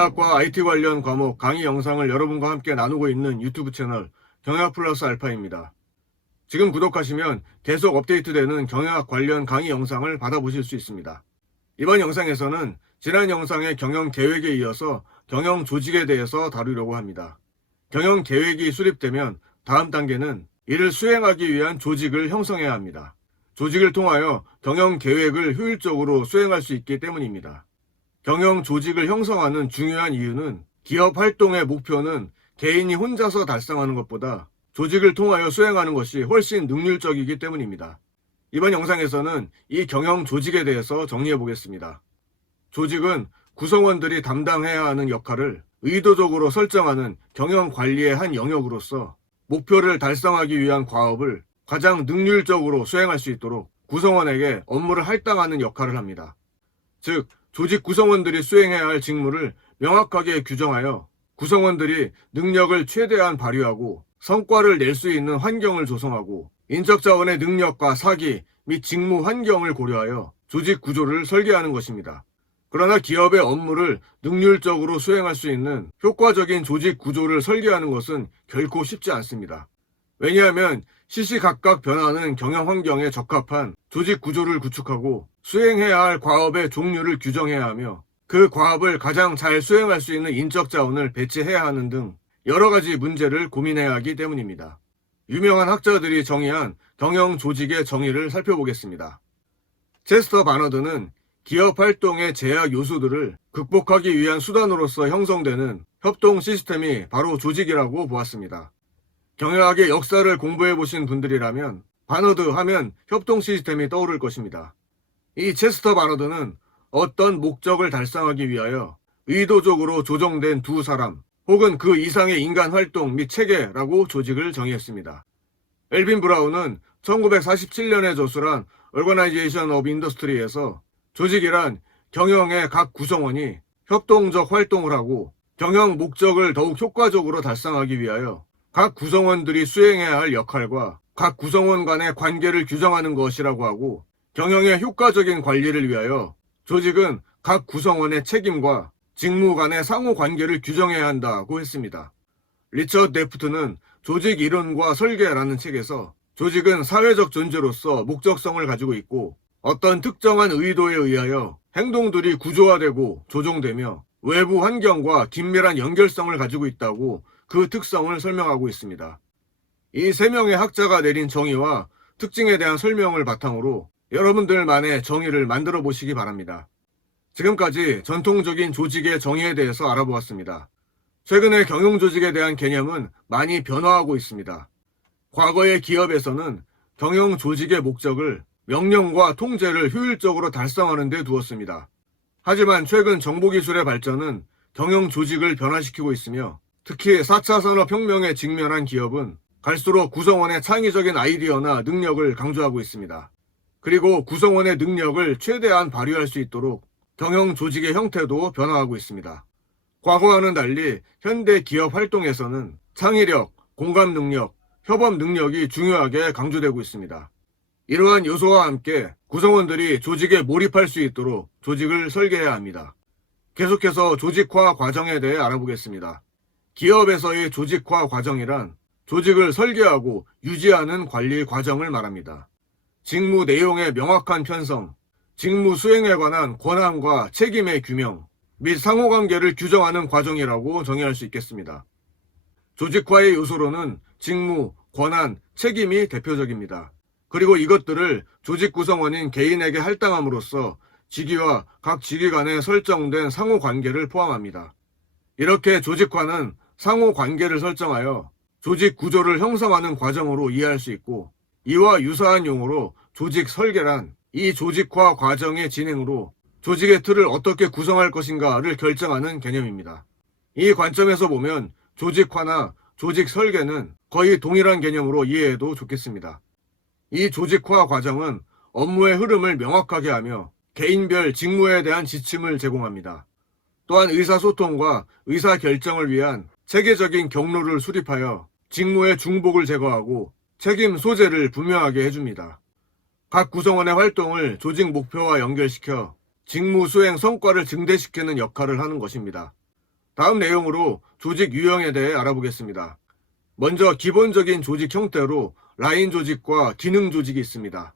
경영학과 IT 관련 과목 강의 영상을 여러분과 함께 나누고 있는 유튜브 채널 경영학 플러스 알파입니다. 지금 구독하시면 계속 업데이트되는 경영학 관련 강의 영상을 받아보실 수 있습니다. 이번 영상에서는 지난 영상의 경영 계획에 이어서 경영 조직에 대해서 다루려고 합니다. 경영 계획이 수립되면 다음 단계는 이를 수행하기 위한 조직을 형성해야 합니다. 조직을 통하여 경영 계획을 효율적으로 수행할 수 있기 때문입니다. 경영 조직을 형성하는 중요한 이유는 기업 활동의 목표는 개인이 혼자서 달성하는 것보다 조직을 통하여 수행하는 것이 훨씬 능률적이기 때문입니다. 이번 영상에서는 이 경영 조직에 대해서 정리해 보겠습니다. 조직은 구성원들이 담당해야 하는 역할을 의도적으로 설정하는 경영 관리의 한 영역으로서 목표를 달성하기 위한 과업을 가장 능률적으로 수행할 수 있도록 구성원에게 업무를 할당하는 역할을 합니다. 즉, 조직 구성원들이 수행해야 할 직무를 명확하게 규정하여 구성원들이 능력을 최대한 발휘하고 성과를 낼 수 있는 환경을 조성하고 인적 자원의 능력과 사기 및 직무 환경을 고려하여 조직 구조를 설계하는 것입니다. 그러나 기업의 업무를 능률적으로 수행할 수 있는 효과적인 조직 구조를 설계하는 것은 결코 쉽지 않습니다. 왜냐하면 시시각각 변하는 경영 환경에 적합한 조직 구조를 구축하고 수행해야 할 과업의 종류를 규정해야 하며 그 과업을 가장 잘 수행할 수 있는 인적 자원을 배치해야 하는 등 여러 가지 문제를 고민해야 하기 때문입니다. 유명한 학자들이 정의한 경영 조직의 정의를 살펴보겠습니다. 제스터 바너드는 기업 활동의 제약 요소들을 극복하기 위한 수단으로서 형성되는 협동 시스템이 바로 조직이라고 보았습니다. 경영학의 역사를 공부해 보신 분들이라면 바너드 하면 협동 시스템이 떠오를 것입니다. 이 체스터 바너드는 어떤 목적을 달성하기 위하여 의도적으로 조정된 두 사람 혹은 그 이상의 인간 활동 및 체계라고 조직을 정의했습니다. 엘빈 브라운은 1947년에 저술한 Organization of Industry에서 조직이란 경영의 각 구성원이 협동적 활동을 하고 경영 목적을 더욱 효과적으로 달성하기 위하여 각 구성원들이 수행해야 할 역할과 각 구성원 간의 관계를 규정하는 것이라고 하고 경영의 효과적인 관리를 위하여 조직은 각 구성원의 책임과 직무 간의 상호 관계를 규정해야 한다고 했습니다. 리처드 데프트는 조직 이론과 설계라는 책에서 조직은 사회적 존재로서 목적성을 가지고 있고 어떤 특정한 의도에 의하여 행동들이 구조화되고 조정되며 외부 환경과 긴밀한 연결성을 가지고 있다고 그 특성을 설명하고 있습니다. 이 세 명의 학자가 내린 정의와 특징에 대한 설명을 바탕으로 여러분들만의 정의를 만들어 보시기 바랍니다. 지금까지 전통적인 조직의 정의에 대해서 알아보았습니다. 최근에 경영 조직에 대한 개념은 많이 변화하고 있습니다. 과거의 기업에서는 경영 조직의 목적을 명령과 통제를 효율적으로 달성하는 데 두었습니다. 하지만 최근 정보기술의 발전은 경영 조직을 변화시키고 있으며 특히 4차 산업혁명에 직면한 기업은 갈수록 구성원의 창의적인 아이디어나 능력을 강조하고 있습니다. 그리고 구성원의 능력을 최대한 발휘할 수 있도록 경영 조직의 형태도 변화하고 있습니다. 과거와는 달리 현대 기업 활동에서는 창의력, 공감 능력, 협업 능력이 중요하게 강조되고 있습니다. 이러한 요소와 함께 구성원들이 조직에 몰입할 수 있도록 조직을 설계해야 합니다. 계속해서 조직화 과정에 대해 알아보겠습니다. 기업에서의 조직화 과정이란 조직을 설계하고 유지하는 관리 과정을 말합니다. 직무 내용의 명확한 편성, 직무 수행에 관한 권한과 책임의 규명, 및 상호관계를 규정하는 과정이라고 정의할 수 있겠습니다. 조직화의 요소로는 직무, 권한, 책임이 대표적입니다. 그리고 이것들을 조직 구성원인 개인에게 할당함으로써 직위와 각 직위 간에 설정된 상호관계를 포함합니다. 이렇게 조직화는 상호 관계를 설정하여 조직 구조를 형성하는 과정으로 이해할 수 있고 이와 유사한 용어로 조직 설계란 이 조직화 과정의 진행으로 조직의 틀을 어떻게 구성할 것인가를 결정하는 개념입니다. 이 관점에서 보면 조직화나 조직 설계는 거의 동일한 개념으로 이해해도 좋겠습니다. 이 조직화 과정은 업무의 흐름을 명확하게 하며 개인별 직무에 대한 지침을 제공합니다. 또한 의사소통과 의사결정을 위한 체계적인 경로를 수립하여 직무의 중복을 제거하고 책임 소재를 분명하게 해줍니다. 각 구성원의 활동을 조직 목표와 연결시켜 직무 수행 성과를 증대시키는 역할을 하는 것입니다. 다음 내용으로 조직 유형에 대해 알아보겠습니다. 먼저 기본적인 조직 형태로 라인 조직과 기능 조직이 있습니다.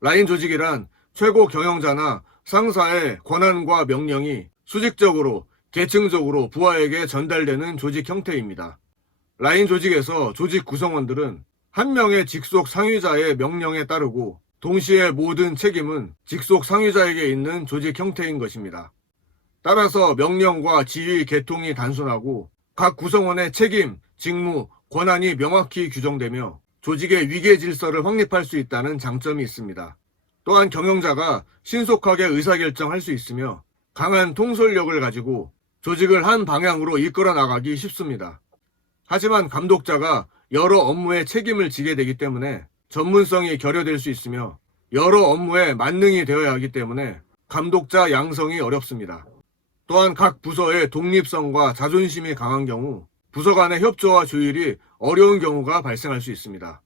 라인 조직이란 최고 경영자나 상사의 권한과 명령이 수직적으로 계층적으로 부하에게 전달되는 조직 형태입니다. 라인 조직에서 조직 구성원들은 한 명의 직속 상위자의 명령에 따르고 동시에 모든 책임은 직속 상위자에게 있는 조직 형태인 것입니다. 따라서 명령과 지휘 계통이 단순하고 각 구성원의 책임, 직무, 권한이 명확히 규정되며 조직의 위계 질서를 확립할 수 있다는 장점이 있습니다. 또한 경영자가 신속하게 의사결정할 수 있으며 강한 통솔력을 가지고 조직을 한 방향으로 이끌어 나가기 쉽습니다. 하지만 감독자가 여러 업무에 책임을 지게 되기 때문에 전문성이 결여될 수 있으며 여러 업무에 만능이 되어야 하기 때문에 감독자 양성이 어렵습니다. 또한 각 부서의 독립성과 자존심이 강한 경우 부서 간의 협조와 조율이 어려운 경우가 발생할 수 있습니다.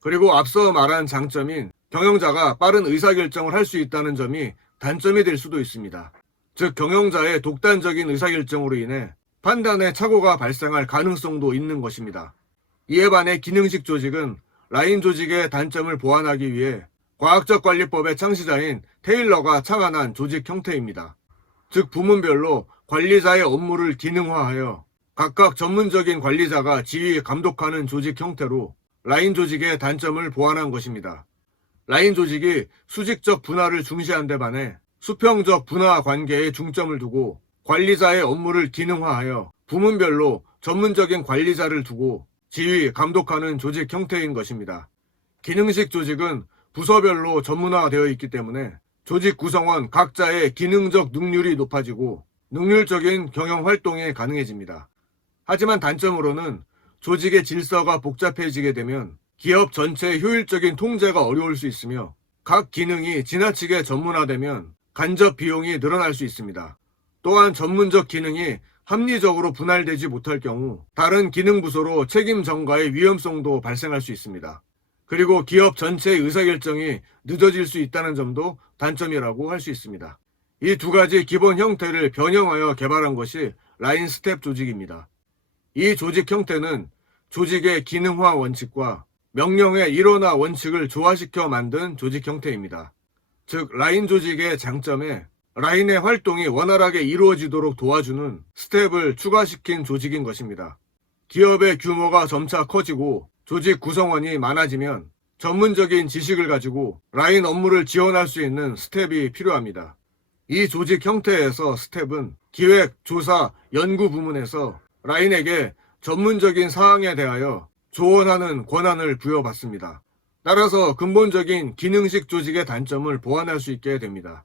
그리고 앞서 말한 장점인 경영자가 빠른 의사결정을 할 수 있다는 점이 단점이 될 수도 있습니다. 즉 경영자의 독단적인 의사결정으로 인해 판단에 착오가 발생할 가능성도 있는 것입니다. 이에 반해 기능식 조직은 라인 조직의 단점을 보완하기 위해 과학적 관리법의 창시자인 테일러가 창안한 조직 형태입니다. 즉 부문별로 관리자의 업무를 기능화하여 각각 전문적인 관리자가 지휘 감독하는 조직 형태로 라인 조직의 단점을 보완한 것입니다. 라인 조직이 수직적 분화를 중시한 데 반해 수평적 분화 관계에 중점을 두고 관리자의 업무를 기능화하여 부문별로 전문적인 관리자를 두고 지휘, 감독하는 조직 형태인 것입니다. 기능식 조직은 부서별로 전문화되어 있기 때문에 조직 구성원 각자의 기능적 능률이 높아지고 능률적인 경영 활동이 가능해집니다. 하지만 단점으로는 조직의 질서가 복잡해지게 되면 기업 전체의 효율적인 통제가 어려울 수 있으며 각 기능이 지나치게 전문화되면 간접 비용이 늘어날 수 있습니다. 또한 전문적 기능이 합리적으로 분할되지 못할 경우 다른 기능 부서로 책임 전가의 위험성도 발생할 수 있습니다. 그리고 기업 전체의 의사결정이 늦어질 수 있다는 점도 단점이라고 할 수 있습니다. 이 두 가지 기본 형태를 변형하여 개발한 것이 라인 스텝 조직입니다. 이 조직 형태는 조직의 기능화 원칙과 명령의 일원화 원칙을 조화시켜 만든 조직 형태입니다. 즉, 라인 조직의 장점에 라인의 활동이 원활하게 이루어지도록 도와주는 스텝을 추가시킨 조직인 것입니다. 기업의 규모가 점차 커지고 조직 구성원이 많아지면 전문적인 지식을 가지고 라인 업무를 지원할 수 있는 스텝이 필요합니다. 이 조직 형태에서 스텝은 기획, 조사, 연구 부문에서 라인에게 전문적인 사항에 대하여 조언하는 권한을 부여받습니다. 따라서 근본적인 기능식 조직의 단점을 보완할 수 있게 됩니다.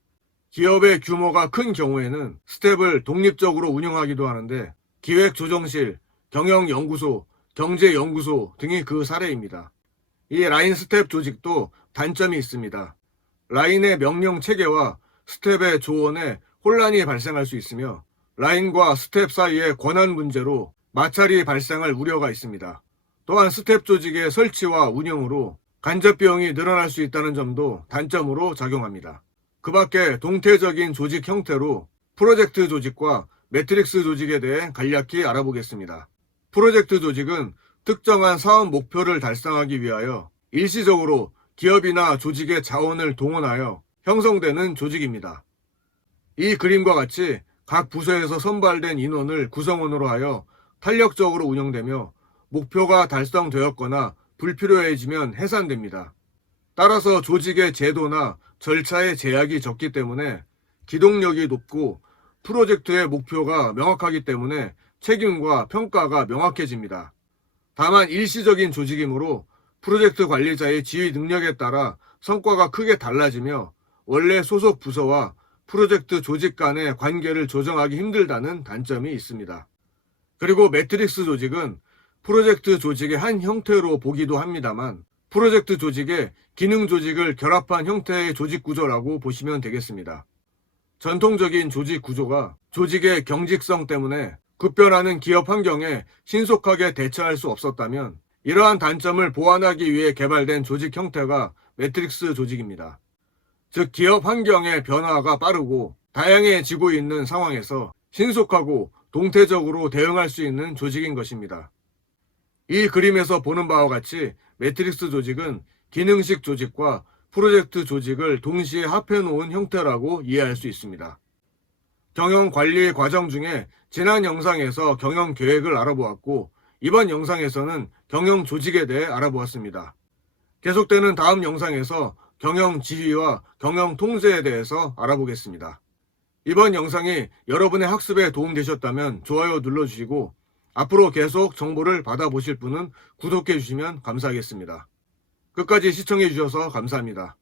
기업의 규모가 큰 경우에는 스텝을 독립적으로 운영하기도 하는데 기획조정실, 경영연구소, 경제연구소 등이 그 사례입니다. 이 라인 스텝 조직도 단점이 있습니다. 라인의 명령 체계와 스텝의 조언에 혼란이 발생할 수 있으며 라인과 스텝 사이의 권한 문제로 마찰이 발생할 우려가 있습니다. 또한 스텝 조직의 설치와 운영으로 간접 비용이 늘어날 수 있다는 점도 단점으로 작용합니다. 그 밖에 동태적인 조직 형태로 프로젝트 조직과 매트릭스 조직에 대해 간략히 알아보겠습니다. 프로젝트 조직은 특정한 사업 목표를 달성하기 위하여 일시적으로 기업이나 조직의 자원을 동원하여 형성되는 조직입니다. 이 그림과 같이 각 부서에서 선발된 인원을 구성원으로 하여 탄력적으로 운영되며 목표가 달성되었거나 불필요해지면 해산됩니다. 따라서 조직의 제도나 절차의 제약이 적기 때문에 기동력이 높고 프로젝트의 목표가 명확하기 때문에 책임과 평가가 명확해집니다. 다만 일시적인 조직이므로 프로젝트 관리자의 지휘 능력에 따라 성과가 크게 달라지며 원래 소속 부서와 프로젝트 조직 간의 관계를 조정하기 힘들다는 단점이 있습니다. 그리고 매트릭스 조직은 프로젝트 조직의 한 형태로 보기도 합니다만 프로젝트 조직의 기능 조직을 결합한 형태의 조직 구조라고 보시면 되겠습니다. 전통적인 조직 구조가 조직의 경직성 때문에 급변하는 기업 환경에 신속하게 대처할 수 없었다면 이러한 단점을 보완하기 위해 개발된 조직 형태가 매트릭스 조직입니다. 즉 기업 환경의 변화가 빠르고 다양해지고 있는 상황에서 신속하고 동태적으로 대응할 수 있는 조직인 것입니다. 이 그림에서 보는 바와 같이 매트릭스 조직은 기능식 조직과 프로젝트 조직을 동시에 합해 놓은 형태라고 이해할 수 있습니다. 경영 관리 과정 중에 지난 영상에서 경영 계획을 알아보았고 이번 영상에서는 경영 조직에 대해 알아보았습니다. 계속되는 다음 영상에서 경영 지휘와 경영 통제에 대해서 알아보겠습니다. 이번 영상이 여러분의 학습에 도움되셨다면 좋아요 눌러주시고 앞으로 계속 정보를 받아보실 분은 구독해 주시면 감사하겠습니다. 끝까지 시청해 주셔서 감사합니다.